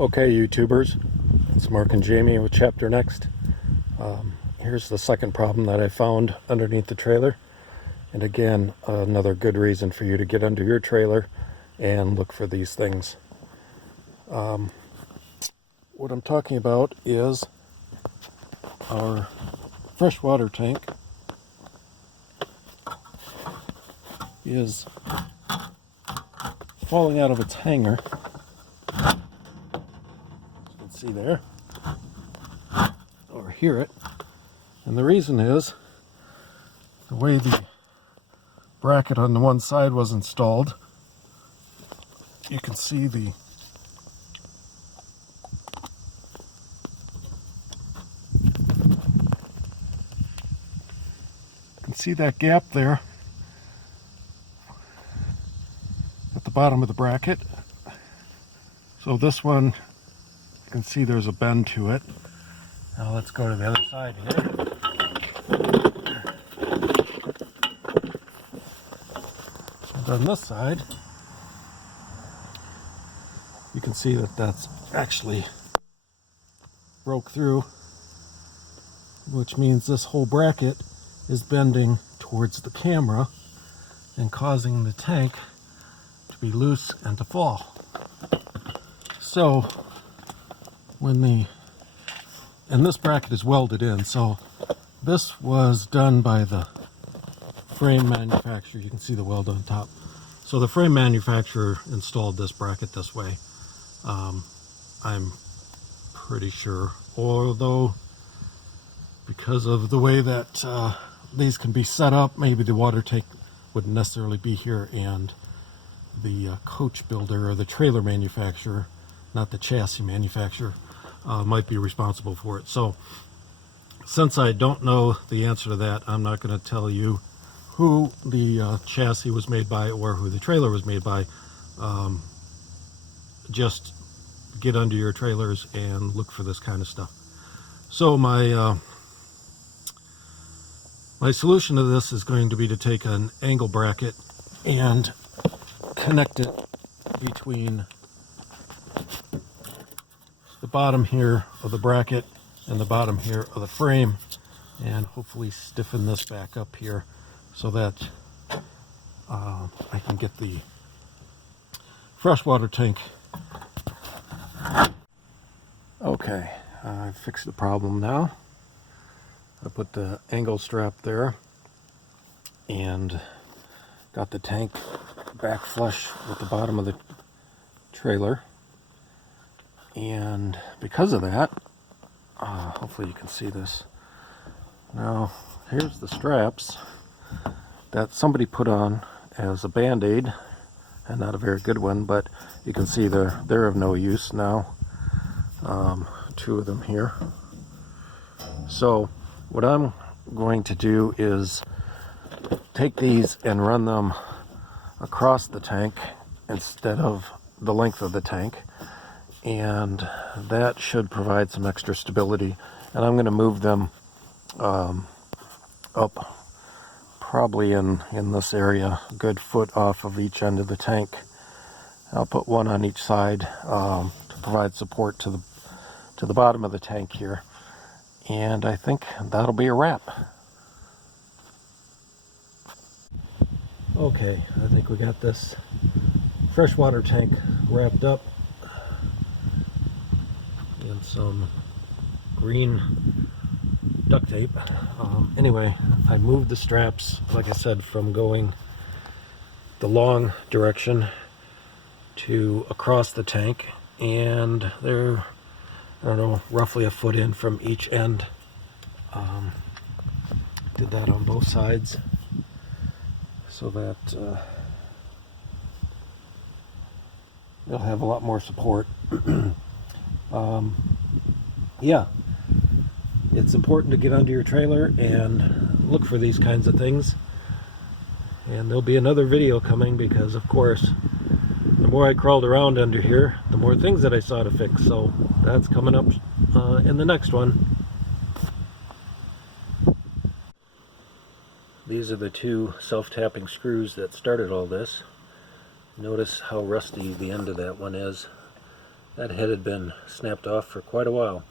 Okay, YouTubers, it's Mark and Jamie with Chapter Next. Here's the second problem that I found underneath the trailer. And again, another good reason for you to get under your trailer and look for these things. What I'm talking about is our freshwater tank is falling out of its hanger. As you can see there, or hear it. And the reason is the way the bracket on the one side was installed. You can see the that gap there at the bottom of the bracket. So this one, you can see there's a bend to it. Now let's go to the other side here. And on this side, you can see that that's actually broke through, which means this whole bracket is bending towards the camera and causing the tank to be loose and to fall. So and this bracket is welded in, so this was done by the frame manufacturer. You can see the weld on top. So the frame manufacturer installed this bracket this way. I'm pretty sure, although because of the way that these can be set up, maybe the water tank wouldn't necessarily be here, and the coach builder or the trailer manufacturer, not the chassis manufacturer, might be responsible for it. So since I don't know the answer to that, I'm not going to tell you who the chassis was made by or who the trailer was made by. Just get under your trailers and look for this kind of stuff. So my solution to this is going to be to take an angle bracket and connect it between the bottom here of the bracket and the bottom here of the frame, and hopefully stiffen this back up here so that I can get the freshwater tank. Okay, I fixed the problem now. I put the angle strap there and got the tank back flush with the bottom of the trailer, and because of that, hopefully you can see this. Now here's the straps that somebody put on as a band-aid, and not a very good one, but you can see they're of no use now. Two of them here. So what I'm going to do is take these and run them across the tank instead of the length of the tank, and that should provide some extra stability. And I'm going to move them up probably in this area, a good foot off of each end of the tank. I'll put one on each side to provide support to the bottom of the tank here, and I think that'll be a wrap. Okay, I think we got this freshwater tank wrapped up in some green duct tape. Anyway, I moved the straps, like I said, from going the long direction to across the tank, and they're, I don't know, roughly a foot in from each end. Did that on both sides so that they'll have a lot more support. Yeah, it's important to get under your trailer and look for these kinds of things. And there'll be another video coming because, of course, the more I crawled around under here, the more things that I saw to fix. So that's coming up in the next one. These are the two self-tapping screws that started all this. Notice how rusty the end of that one is. That head had been snapped off for quite a while.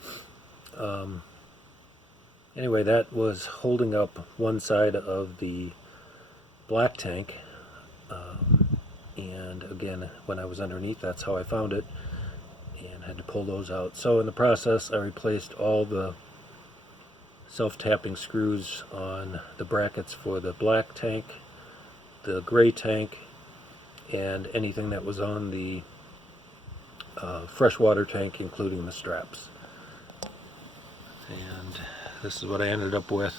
Anyway, that was holding up one side of the black tank. And again, when I was underneath, that's how I found it, and had to pull those out. So in the process, I replaced all the self-tapping screws on the brackets for the black tank, the gray tank, and anything that was on the freshwater tank, including the straps. And this is what I ended up with.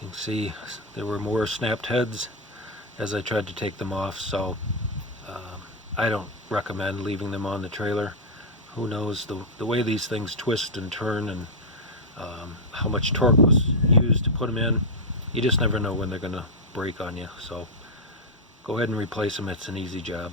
You can see there were more snapped heads as I tried to take them off, so I don't recommend leaving them on the trailer. Who knows, the way these things twist and turn, and how much torque was used to put them in, you just never know when they're going to break on you. So go ahead and replace them. It's an easy job.